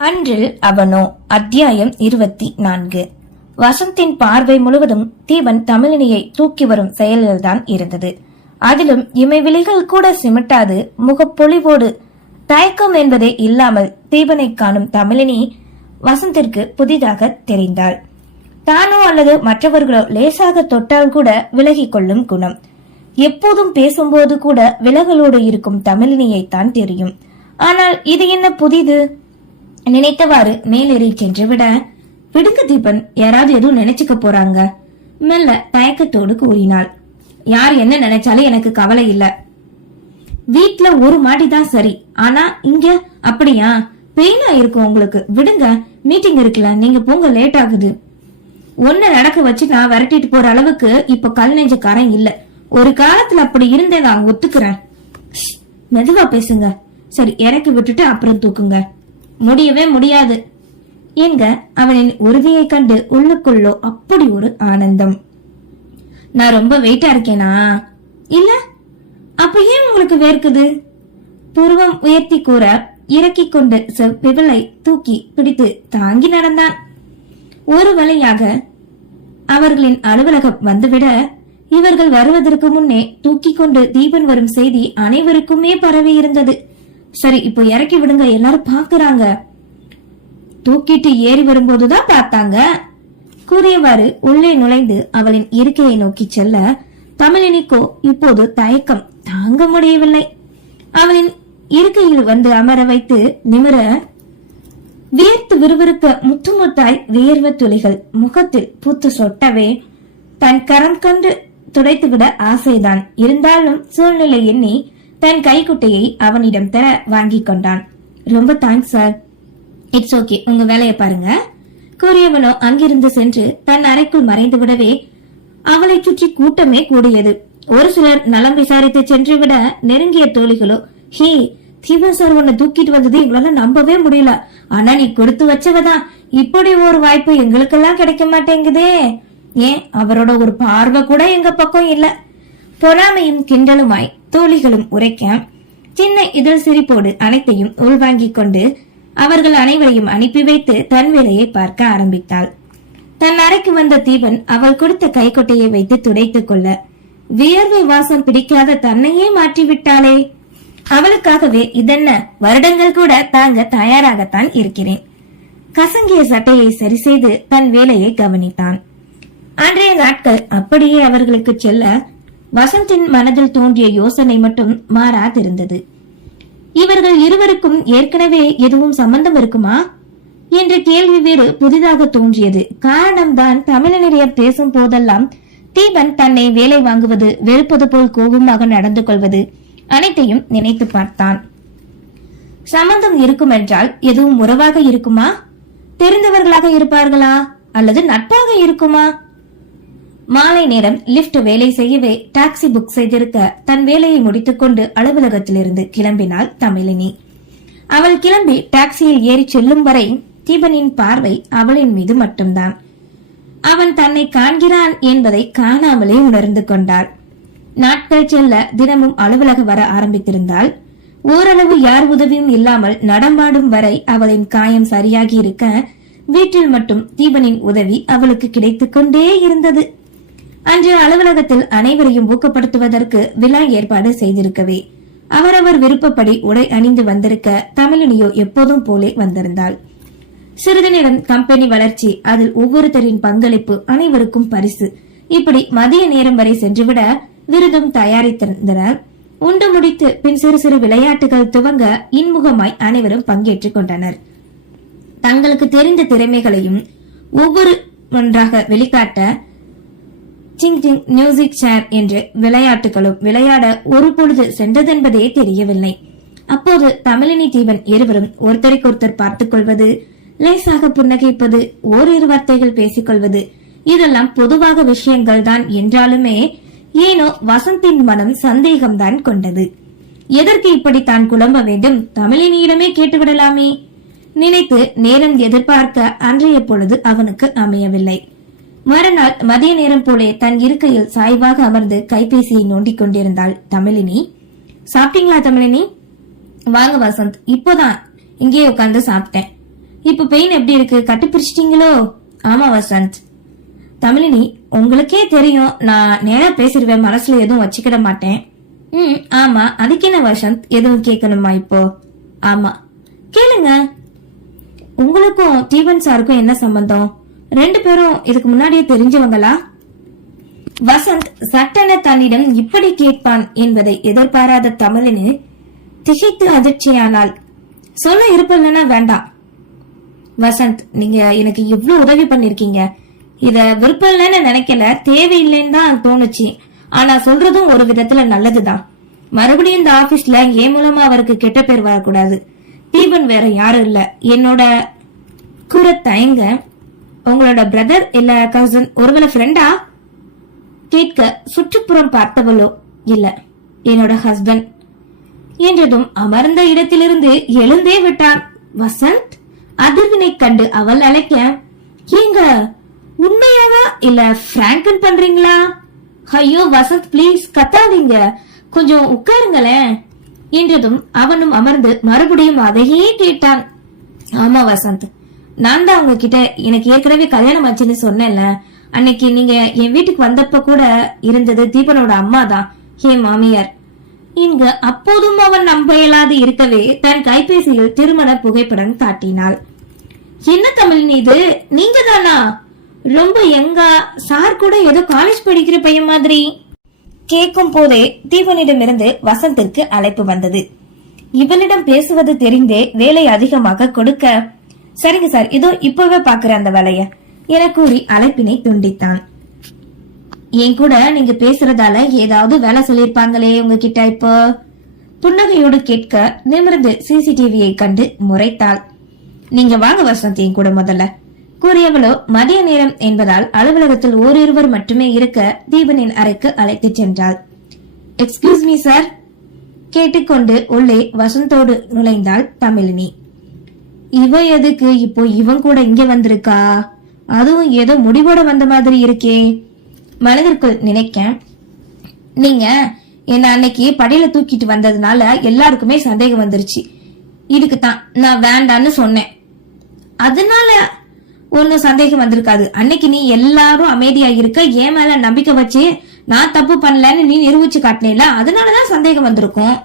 அன்றில் அவனோ அத்தியாயம் இருபத்தி நான்கு வசந்தின் பார்வை முழுவதும் தீவன் தமிழினியை தூக்கி வரும் செயலில்தான் இருந்தது. அதிலும் இமை விழிகள் கூட சிமிட்டாது முகப்பொலிவோடு தயக்கம் என்பதே இல்லாமல் தீவனை காணும் தமிழினி வசந்திற்கு புதிதாக தெரிந்தாள். தானோ அல்லது மற்றவர்களோ லேசாக தொட்டால் கூட விலகிக் கொள்ளும் குணம். எப்போதும் பேசும்போது கூட விலகலோடு இருக்கும் தமிழினியைத்தான் தெரியும். ஆனால் இது என்ன புதிது? நினைத்தவாறு மேலேறி சென்று விட விடுங்க தீபன் யாராவது எதுவும் நினைச்சுக்க போறாங்க. மெல்ல தயக்கத்தோடு கூறினாள். யார் என்ன நினைச்சாலும் எனக்கு கவலை இல்ல. வீட்ல ஒரு மாடி தான் சரி. ஆனா இங்க அப்படியா? பெயினா இருக்கும் உங்களுக்கு. விடுங்க மீட்டிங் இருக்குல்ல நீங்க போங்க லேட் ஆகுது. ஒன்ன நடக்க வச்சு நான் விரட்டிட்டு போற அளவுக்கு இப்ப கல் நெஞ்சக்காரன் இல்ல. ஒரு காலத்துல அப்படி இருந்தே நான் ஒத்துக்கிறேன். மெதுவா பேசுங்க. சரி இறக்கி விட்டுட்டு அப்புறம் தூக்குங்க. முடியவே முடியாது. என்க அவனின் உறுதியை கண்டு உள்ளுக்குள்ளோ அப்படி ஒரு ஆனந்தம். நான் ரொம்ப வெயிட்டா இருக்கேனா? இல்ல அப்ப ஏன் உங்களுக்கு வேர்க்குது? புருவம் உயர்த்தி கூற இறக்கி கொண்டு பிவலை தூக்கி பிடித்து தாங்கி நடந்தான். ஒரு வழியாக அவர்களின் அலுவலகம் வந்துவிட இவர்கள் வருவதற்கு முன்னே தூக்கி கொண்டு தீபன் வரும் செய்தி அனைவருக்குமே பரவி இருந்தது சரி இப்போ இறக்கி விடுங்க. எல்லாரும் பாக்குறாங்க தூக்கிட்டு ஏறி வரும்போதுதான் பார்த்தாங்க. கூறியவாறு உள்ளே நுழைந்து அவளின் இருக்கையை நோக்கி செல்ல தமிழினிக்கோ இப்போது தயக்கம் தாங்க முடியவில்லை. அவளின் இருக்கையில் வந்து அமர வைத்து நிமிர வியர்த்து விறுவிறுக்க முத்து முத்தாய் வியர்வ துளிகள் முகத்தில் பூத்து சொட்டவே தன் கரம் கண்டு துடைத்துவிட ஆசைதான். இருந்தாலும் சூழ்நிலை எண்ணி தன் கைக்குட்டையை அவனிடம் தர வாங்கிக் கொண்டான். ரொம்ப தேங்க்ஸ் சார் இட்ஸ் ஓகே உங்க வேலையை பாருங்க. கூறியவனோ அங்கிருந்து சென்று தன் அறைக்குள் மறைந்து விடவே அவளை சுற்றி கூட்டமே கூடியது. ஒரு சிலர் நலம் விசாரித்து சென்று விட நெருங்கிய தோழிகளோ ஹே தீபன் சார் உன்னை தூக்கிட்டு வந்தது எங்களால நம்பவே முடியல. ஆனா நீ கொடுத்து வச்சவதான் இப்படி ஒரு வாய்ப்பு எங்களுக்கெல்லாம் கிடைக்க மாட்டேங்குதே. ஏன்? அவரோட ஒரு பார்வை கூட எங்க பக்கம் இல்ல. பொறாமையும் கிண்டலுமாய் தோழிகளும் உரைக்க சின்ன இதழ் சிரிப்போடு அனைத்தையும் உள்வாங்கிக் கொண்டு அவர்கள் அனைவரையும் அனுப்பி வைத்து தன் வேலையை பார்க்க ஆரம்பித்தாள். தன் அறைக்கு வந்த தீபன் அவள் கொடுத்த கைக்கொட்டையை வைத்து துடைத்துக் கொள்ள வியர்வை வாசம் பிடிக்காத தன்னையே மாற்றிவிட்டாளே. அவளுக்காகவே இதென்ன வருடங்கள் கூட தாங்க தயாராகத்தான் இருக்கிறேன். கசங்கிய சட்டையை சரி செய்து தன் வேலையை கவனித்தான். அன்றைய நாட்கள் அப்படியே அவர்களுக்கு செல்ல வசந்தின் மனதில் தோன்றிய யோசனை மட்டும் மாறாதிருந்தது. இவர்கள் இருவருக்கும் ஏற்கனவே எதுவும் சம்பந்தம் இருக்குமா? என்ற கேள்வி வேறு புதிதாக தோன்றியது. காரணம்தான் தமிழனிடையே பேசும் போதெல்லாம் தீபன் தன்னை வேலை வாங்குவது வெறுப்பது போல் கோபமாக நடந்து கொள்வது அனைத்தையும் நினைத்து பார்த்தான். சம்பந்தம் இருக்கும் என்றால் எதுவும் உறவாக இருக்குமா? தெரிந்தவர்களாக இருப்பார்களா? அல்லது நட்பாக இருக்குமா? மாலை நேரம் லிப்ட் வேலை செய்யவே டாக்ஸி புக் செய்திருக்க தன் வேலையை முடித்துக்கொண்டு அலுவலகத்திலிருந்து கிளம்பினாள் தமிழினி. அவள் கிளம்பி டாக்ஸியில் ஏறி செல்லும் வரை தீபனின் பார்வை அவளின் மீது மட்டும்தான். அவன் தன்னை காண்கிறான் என்பதை காணாமலே உணர்ந்து கொண்டாள். நாட்கள் செல்ல தினமும் அலுவலக வர ஆரம்பித்திருந்தால் ஓரளவு யார் உதவியும் இல்லாமல் நடமாடும் வரை அவளின் காயம் சரியாகி இருக்க வீட்டில் மட்டும் தீபனின் உதவி அவளுக்கு கிடைத்துக் கொண்டே இருந்தது. அன்று அலுவலகத்தில் அனைவரையும் ஊக்கப்படுத்துவதற்கு விழா ஏற்பாடு செய்திருக்கவே. அவரவர் விருப்பப்படி உடை அணிந்து வந்திருக்க தமிழினியோ எப்போதும் போலே வந்திருந்தாள். சிறிது நேரம் கம்பெனி வளர்ச்சி அதில் ஒவ்வொருத்தரின் பங்களிப்பு அனைவருக்கும் பரிசு. இப்படி மதிய நேரம் வரை சென்றுவிட விருதும் தயாரித்திருந்தனர். உண்டு முடித்து பின் சிறு சிறு விளையாட்டுகள் துவங்க இன்முகமாய் அனைவரும் பங்கேற்றுக் கொண்டனர். தங்களுக்கு தெரிந்த திறமைகளையும் ஒவ்வொரு ஒன்றாக வெளிக்காட்ட டிங் டிங் மியூசிக் சேர் என்று விளையாட்டுகளும் விளையாட ஒரு பொழுது சென்றதென்பதே தெரியவில்லை. அப்போது தமிழினி தீபன் இருவரும் ஒருத்தருக்கொருத்தர் பார்த்துக் கொள்வது லேசாக புன்னகைப்பது ஓரிரு வார்த்தைகள் பேசிக்கொள்வது இதெல்லாம் பொதுவாக விஷயங்கள் தான் என்றாலுமே ஏனோ வசந்தின் மனம் சந்தேகம்தான் கொண்டது. எதற்கு இப்படி தான் குழம்ப வேண்டும்? தமிழினியிடமே கேட்டுவிடலாமே. நினைத்து நேரம் எதிர்பார்க்க அன்றைய பொழுது அவனுக்கு அமையவில்லை. மறுநாள் மதிய நேரம் போலே தன் இருக்கையில் சாய்வாக அமர்ந்து கைபேசியை நோண்டிக் கொண்டிருந்தாள் தமிழினி. சாப்பிட்டீங்களா தமிழினி? வாங்க வசந்த் இப்போதான். இங்கே உட்காந்து சாப்பிட்டேன். இப்ப பெயின் எப்படி இருக்கு? கட்டு பிரிச்சிட்டீங்களோ ஆமா வசந்த். தமிழினி உங்களுக்கே தெரியும் நான் நேரா பேசிடுவேன் மனசுல எதுவும் வச்சுக்கிட மாட்டேன். ம் ஆமா. அதுக்கு என்ன வசந்த்? எதுவும் கேட்கணுமா இப்போ? ஆமா. கேளுங்க. உங்களுக்கும் தீபன் சாருக்கும் என்ன சம்பந்தம்? ரெண்டு பேரும் இதுக்கு முன்னாடியே தெரிஞ்சவங்களா? வசந்த் சட்டென தன்னிடம் இப்படி கேட்பான் என்பதை எதிர்பாராத தமிழினு திகைத்து அதிர்ச்சியானால் சொல்ல இருப்பில்லைன்னா வேண்டாம். வசந்த் நீங்க எனக்கு இவ்வளவு உதவி பண்ணிருக்கீங்க. இத விருப்பம் இல்லைன்னு நினைக்கல தேவையில்லைன்னு தான் தோணுச்சு. ஆனா சொல்றதும் ஒரு விதத்துல நல்லதுதான். மறுபடியும் இந்த ஆபீஸ்ல என் மூலமா அவருக்கு கெட்ட பேர் வரக்கூடாது. தீபன் வேற யாரும் இல்ல. என்னோட கூற தயங்க உங்களோட பிரதர் இல்ல கசன் ஒருவேளை ஃப்ரெண்டா கேட்க சுற்றுப்புறம் பார்த்தவளோ இல்ல என்னோட ஹஸ்பண்ட் என்றதும் அமர்ந்த இடத்திலிருந்து எழுந்தே விட்டான். வசந்த் அதிர்வினை கண்டு அவள் அழைக்க ஏங்க உண்மையாவா? இல்ல பிராங்கன் பண்றீங்களா? ஐயோ வசந்த் ப்ளீஸ் கத்தாதீங்க. கொஞ்சம் உட்காருங்களேன். என்றதும் அவனும் அமர்ந்து மறுபடியும் அதையே கேட்டான். ஆமா வசந்த் நான் தான் உங்ககிட்ட எனக்கு ஏற்கனவே கல்யாணம் ஆச்சுன்னு சொன்னேன்ல. அன்னைக்கு நீங்க என் வீட்டுக்கு வந்தப்ப கூட இருந்தது தீபனோட அம்மா தான். ஹே மாமியார். இங்க அப்போதும் அவன் நம்ப இயலாது இருக்கவே தன் கைபேசியில் திருமண புகைப்படம் காட்டினாள் என்ன தமிழ் இது? நீங்க தானா? ரொம்ப எங்கா? சார் கூட ஏதோ காலேஜ் படிக்கிற பையன் மாதிரி. கேட்கும் போதே தீபனிடமிருந்து வசந்திற்கு அழைப்பு வந்தது. இவனிடம் பேசுவது தெரிந்தே வேலை அதிகமாக கொடுக்க சரிங்க சார் இதோ இப்பவே பாக்குறேன் அந்த வேலைய. என கூறி அழைப்பினை துண்டித்தான். என் கூட நீங்க பேசுறதால ஏதாவது வேலை சொல்லிருப்பாங்களே உங்ககிட்ட இப்போ? புன்னகையோடு கேட்க நிமிர்ந்து சிசிடிவியை கண்டு முறைத்தாள். நீங்க வாங்க வசந்த் என் கூட முதல்ல. கூறியவளோ மதிய நேரம் என்பதால் அலுவலகத்தில் ஓரிருவர் மட்டுமே இருக்க தீபனின் அறைக்கு அழைத்துச் சென்றாள். எக்ஸ்கியூஸ் மீ சார் கேட்டுக்கொண்டு உள்ளே வசந்தோடு நுழைந்தாள் தமிழினி. இவ எதுக்கு இப்போ இவன் கூட இங்க வந்திருக்கா? அதுவும் ஏதோ முடிவோட வந்த மாதிரி இருக்கே. மனதிற்குள் நினைக்க நீங்க என்ன அன்னைக்கு படியில தூக்கிட்டு வந்ததுனால எல்லாருக்குமே சந்தேகம் வந்துருச்சு. இதுக்கு தான் நான் வேண்டான்னு சொன்னேன். அதனால ஒன்னும் சந்தேகம் வந்திருக்காது. அன்னைக்கு நீ எல்லாரும் அமைதியா இருக்க ஏன் மேல நம்பிக்கை வச்சு நான் தப்பு பண்ணலன்னு நீ நிரூபிச்சு காட்டினேல அதனாலதான் சந்தேகம் வந்திருக்கும்.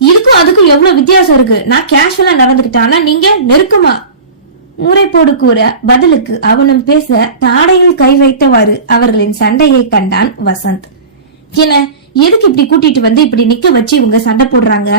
இதுக்கும் அதுக்கும் எவ்வளவு வித்தியாசம் இருக்கு? நான் கேஷுவலா நடந்துக்கிட்டேன். ஆனா நீங்க நெருக்கமா முறைப்போடு கூற பதிலுக்கு அவனும் பேச தாடையில் கை வைத்தவாறு அவர்களின் சண்டையை கண்டான் வசந்த். என்ன எதுக்கு இப்படி கூட்டிட்டு வந்து இப்படி நிக்க வச்சு இவங்க சண்டை போடுறாங்க?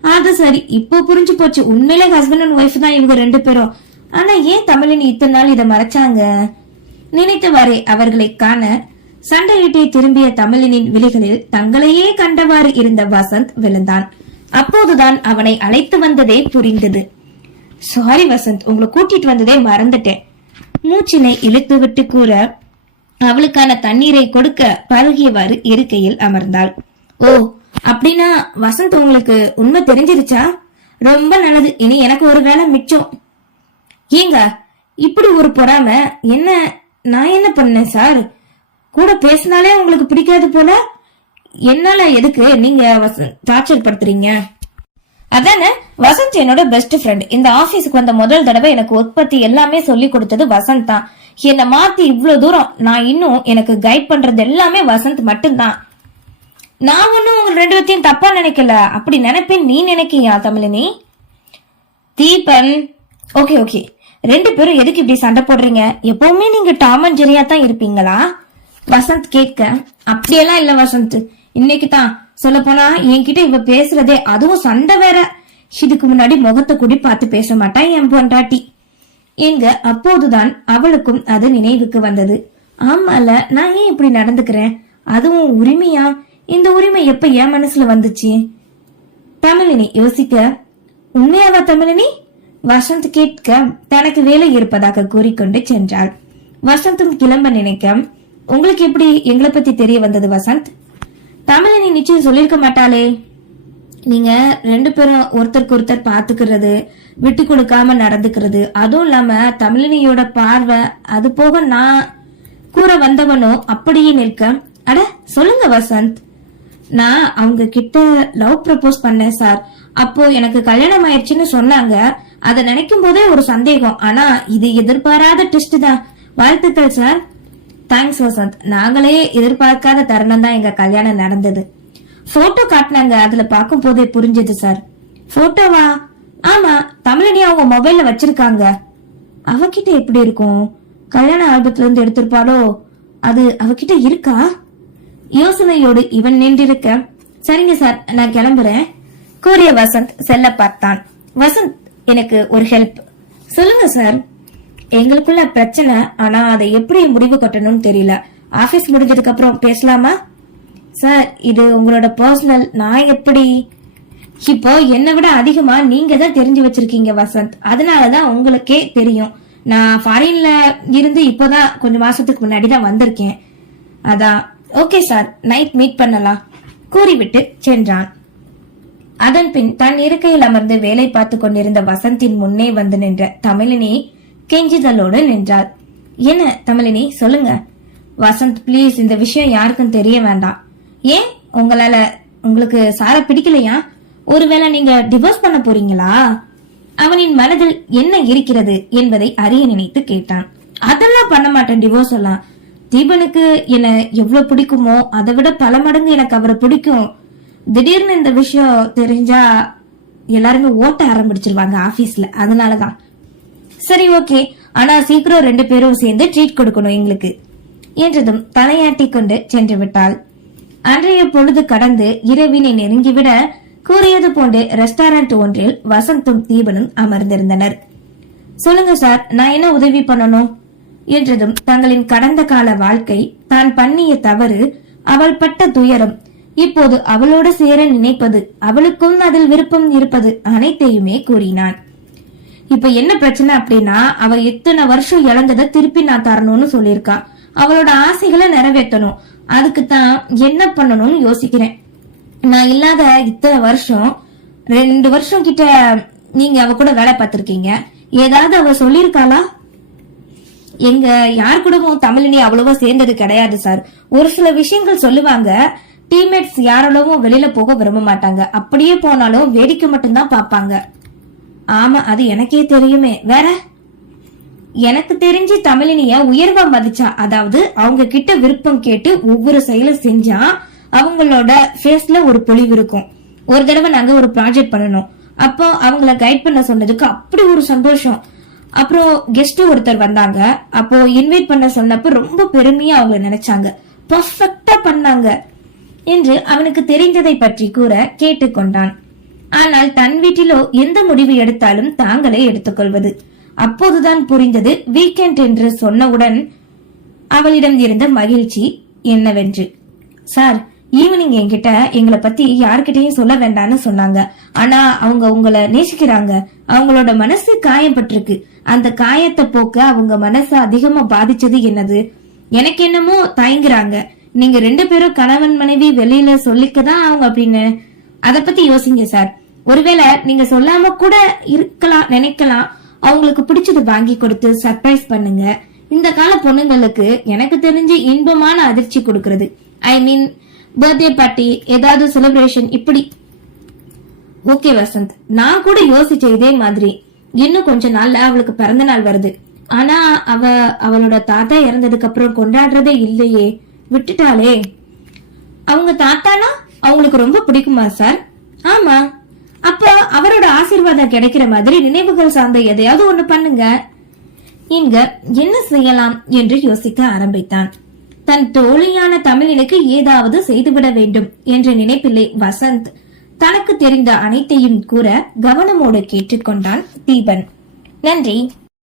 அது சரி இப்போ புரிஞ்சு போச்சு. உண்மையிலே ஹஸ்பண்ட் அண்ட் ஒய்ஃப் தான் இவங்க ரெண்டு பேரும். ஆனா ஏன் தமிழின் இத்தனை நாள் இதை மறைச்சாங்க? நினைத்தவாறே அவர்களை காண சண்டையிட்டே திரும்பிய தமிழினின் விழிகளில் தங்களையே கண்டவாறு இருந்த வசந்த் விழுந்தான். அப்போதுதான் அவனை அழைத்து வந்ததே புரிந்தது. சாரி வசந்த் உங்களை கூட்டிட்டு வந்ததே மறந்துட்டேன். மூச்சினை இழுத்து விட்டு கூற அவளுக்கான தண்ணீரை கொடுக்க பழகியவாறு இருக்கையில் அமர்ந்தாள். ஓ அப்படின்னா வசந்த் உங்களுக்கு உண்மை தெரிஞ்சிருச்சா? ரொம்ப நல்லது இனி எனக்கு ஒரு வேலை மிச்சம். ஏங்க இப்படி ஒரு பொறாம என்ன நான் என்ன பண்ணேன் சார்? கூட பேசினாலே உங்களுக்கு பிடிக்காது போல? என்னால எதுக்கு நீங்க டார்ச்சர் படுத்துறீங்க? அதானே வசந்த் என்னோட பெஸ்ட் ஃப்ரெண்ட் இந்த ஆபீஸ்க்கு வந்த முதல் தடவை எனக்கு ஒர்க் பத்தி எல்லாமே சொல்லி கொடுத்தது வசந்த் தான். என்னை மாத்தி இவ்வளவு தூரம் நான் இன்னும் எனக்கு கைட் பண்றது எல்லாமே வசந்த் மட்டும்தான். நான் ஒன்னும் உங்க ரெண்டு பேத்தையும் தப்பா நினைக்கல. அப்படி நினைப்பேன் நீ நினைக்கியா தமிழினி? தீபன். Okay okay. ரெண்டு பேரும் எதுக்கு இப்படி சண்டை போடுறீங்க? எப்பவுமே நீங்க டாம் அண்ட் ஜெரியா தான் இருப்பீங்களா? வசந்த் கேட்க. அப்படியெல்லாம் இல்ல வசந்த். இன்னைக்கு தான் சொல்ல போனா என்கிட்ட இவ பேசுறதே அதுவும் சண்டை வேற. இதுக்கு முன்னாடி முகத்தை கூடி பார்த்து பேச மாட்டான் என் பொண்டாட்டி. எங்க அப்போதுதான் அவளுக்கும் அது நினைவுக்கு வந்தது. ஆமால நான் ஏன் இப்படி நடந்துக்கிறேன்? அதுவும் உரிமையா? இந்த உரிமை எப்ப என் மனசுல வந்துச்சு? தமிழினி யோசிக்க. உண்மையாவா தமிழினி? வசந்த் கேட்க தனக்கு வேலை இருப்பதாக கூறிக்கொண்டு சென்றாள். வசந்தும் கிளம்ப நினைக்க உங்களுக்கு எப்படி எங்களை பத்தி தெரிய வந்தது வசந்த்? தமிழினி நிச்சயம் சொல்லிருக்க மாட்டாளே. நீங்க ரெண்டு பேரும் ஒருத்தருக்கு ஒருத்தர் பாத்துக்கிறது விட்டு கொடுக்காம நடந்துக்கிறது. அதுவும் இல்லாம தமிழினியோட பார்வை அது போக நான் கூற வந்தவனோ அப்படியே நிற்க. அட சொல்லுங்க வசந்த். நான் அவங்க கிட்ட லவ் ப்ரப்போஸ் பண்ணேன் சார். அப்போ எனக்கு கல்யாணம் ஆயிடுச்சுன்னு சொன்னாங்க. அதை நினைக்கும் போதே ஒரு சந்தேகம். ஆனா இது எதிர்பாராத டெஸ்ட் தான். வாழ்த்துக்கள் சார். தேங்க்ஸ் வசந்த். நாங்களே எதிர்பார்க்காத தருணம் தான் எங்க கல்யாணம் நடந்தது. போட்டோ காட்டினாங்க. அதுல பார்க்கும் போதே புரிஞ்சது சார் போட்டோவா ஆமா. தமிழனி அவங்க மொபைல்ல வச்சிருக்காங்க. அவகிட்ட எப்படி இருக்கும்? கல்யாண ஆல்பத்துல இருந்து எடுத்திருப்பாளோ? அது அவகிட்ட இருக்கா? யோசனையோடு இவன் நின்றிருக்க. சரிங்க சார் நான் கிளம்புறேன். கூறிய வசந்த் செல்ல பார்த்தான். வசந்த் எனக்கு ஒரு ஹெல்ப் சொல்லுங்க சார் எங்களுக்குள்ள பிரச்சனை ஆனா அதை எப்படி முடிவு கட்டணும்னு தெரியல. ஆபீஸ் முடிஞ்சதுக்கு அப்புறம் பேசலாமா? சார் இது உங்களோட பர்சனல் நான் எப்படி? இப்போ என்னை விட அதிகமா நீங்க தான் தெரிஞ்சு வச்சிருக்கீங்க வசந்த். அதனாலதான் உங்களுக்கே தெரியும். நான் ஃபாரின்ல இருந்து இப்போதான் கொஞ்சம் மாசத்துக்கு முன்னாடி தான் வந்திருக்கேன். அதான். ஓகே சார் நைட் மீட் பண்ணலாம். கூறிவிட்டு சென்றான். அதன் பின் தன் இருக்கையில் அமர்ந்து வேலை பார்த்து கொண்டிருந்த வசந்தின் முன்னே வந்து நின்ற தமிழினி கெஞ்சுதலோடு நின்றாள். என்ன தமிழினி சொல்லுங்க. வசந்த் ப்ளீஸ் இந்த விஷயம் யாருக்கும் தெரிய வேண்டாம். ஏன்? உங்களால உங்களுக்கு சார பிடிக்கலையா? ஒருவேளை நீங்க டிவோர்ஸ் பண்ண போறீங்களா? அவனின் மனதில் என்ன இருக்கிறது என்பதை அறிய நினைத்து கேட்டான். அதெல்லாம் பண்ண மாட்டேன் டிவோர்ஸ் எல்லாம். தீபனுக்கு என்ன எவ்வளவு பிடிக்குமோ அதை விட பல மடங்கு எனக்கு அவரை பிடிக்கும். திடீர்னு இந்த விஷயம் தெரிஞ்சா எல்லாருமே ஓட்ட ஆரம்பிச்சிருவாங்க ஆபீஸ்ல அதனாலதான். சரி ஓகே. ஆனா சீக்கிரம் ரெண்டு பேரும் சேர்ந்து ட்ரீட் கொடுக்கணும் எங்களுக்கு. என்றதும் தலையாட்டி கொண்டு சென்று விட்டாள். அன்றைய பொழுது கடந்து இரவினை நெருங்கிவிட கூறியது போன்று ரெஸ்டாரண்ட் ஒன்றில் வசந்தும் தீபனும் அமர்ந்திருந்தனர். சொல்லுங்க சார் நான் என்ன உதவி பண்ணணும்? என்றதும் தங்களின் கடந்த கால வாழ்க்கை தான் பண்ணிய தவறு அவள் பட்ட துயரம் இப்போது அவளோடு சேர நினைப்பது அவளுக்கும் அதில் விருப்பம் இருப்பது அனைத்தையுமே கூறினான். இப்ப என்ன பிரச்சனை அப்படின்னா அவ இத்தனை வருஷம் இழந்ததை திருப்பி நான் தரணும்னு சொல்லியிருக்கா. அவளோட ஆசைகளை நிறைவேற்றணும். அதுக்கு தான் என்ன பண்ணணும்னு யோசிக்கிறேன். நான் இல்லாத இத்தனை வருஷம் ரெண்டு வருஷம் கிட்ட நீங்க அவ கூட வேலை பார்த்திருக்கீங்க. ஏதாவது அவ சொல்லியிருக்காளா? எங்க யார் கூடவும் தமிழினி அவ்வளவா சேர்ந்தது கிடையாது சார். ஒரு சில விஷயங்கள் சொல்லுவாங்க டீம்மேட்ஸ் யாரோடவும் வெளியில போக விரும்ப மாட்டாங்க. அப்படியே போனாலும் வேடிக்கை மட்டும்தான் பார்ப்பாங்க. ஆமா அது எனக்கே தெரியுமே. வேற? எனக்கு தெரிஞ்சு தமிழினிய உயர்வா மதிச்சா அதாவது அவங்க கிட்ட விருப்பம் கேட்டு ஒவ்வொரு செயலும் செஞ்சா அவங்களோட ஃபேஸ்ல ஒரு பொழிவு இருக்கும். ஒரு தடவை நாங்க ஒரு ப்ராஜெக்ட் பண்ணணும். அப்போ அவங்கள கைட் பண்ண சொன்னதுக்கு அப்படி ஒரு சந்தோஷம். அப்புறம் கெஸ்ட் ஒருத்தர் வந்தாங்க. அப்போ இன்வைட் பண்ண சொன்னப்ப ரொம்ப பெருமையா அவங்க நினைச்சாங்க. பர்ஃபெக்டா பண்ணாங்க. என்று அவனுக்கு தெரிந்ததை பற்றி கூற கேட்டுக்கொண்டான். ஆனால் தன் வீட்டிலோ எந்த முடிவு எடுத்தாலும் தாங்களே எடுத்துக்கொள்வது. அப்போதுதான் புரிந்தது வீக்கெண்ட் என்று சொன்னவுடன் அவளிடம் இருந்த மகிழ்ச்சி என்னவென்று. சார் ஈவினிங் என்கிட்ட எங்களை பத்தி யார்கிட்டயும் சொல்ல வேண்டாம்னு சொன்னாங்க. ஆனா அவங்க உங்களை நேசிக்கிறாங்க. அவங்களோட மனசு காயப்பட்டிருக்கு. அந்த காயத்தை போக்க அவங்க மனசு அதிகமா பாதிச்சது என்னது? எனக்கு என்னமோ தயங்குறாங்க. நீங்க ரெண்டு பேரும் கணவன் மனைவி வெளியில சொல்லிக்கதான் அவங்க அப்படின்னு. அத பத்தி யோசிங்க சார். ஒருவேளை நீங்க சொல்லாம கூட இருக்கலாம் நினைக்கலாம். அவங்களுக்கு பிடிச்சது வாங்கி கொடுத்து சர்ப்ரைஸ் பண்ணுங்க. இந்த கால பொண்ணுங்களுக்கு எனக்கு தெரிஞ்சு இன்பமான அதிர்ச்சி கொடுக்கறது. ஐ மீன் பர்த்டே பார்ட்டி ஏதாவது செலிப்ரேஷன் இப்படி. ஓகே வசந்த். நான் கூட யோசிச்ச இதே மாதிரி. இன்னும் கொஞ்ச நாள்ல அவளுக்கு பிறந்த நாள் வருது. ஆனா அவ அவளோட தாத்தா இறந்ததுக்கு அப்புறம் கொண்டாடுறதே இல்லையே. விட்டுட்டாளே. அவங்க தாத்தானா? அவங்களுக்கு ரொம்ப பிடிக்குமா சார் ஆமா. அப்ப அவரோட ஆசீர்வாதம் கிடைக்கிற மாதிரி நினைவுகள் சார்ந்த எதையாவது ஒண்ணு பண்ணுங்க. இங்க என்ன செய்யலாம் என்று யோசிக்க ஆரம்பித்தான். தன் தோழியான தமிழனுக்கு ஏதாவது செய்துவிட வேண்டும் என்ற நினைப்பிலே வசந்த் தனக்கு தெரிந்த அனைத்தையும் கூற கவனமோடு கேட்டுக்கொண்டான் தீபன். நன்றி.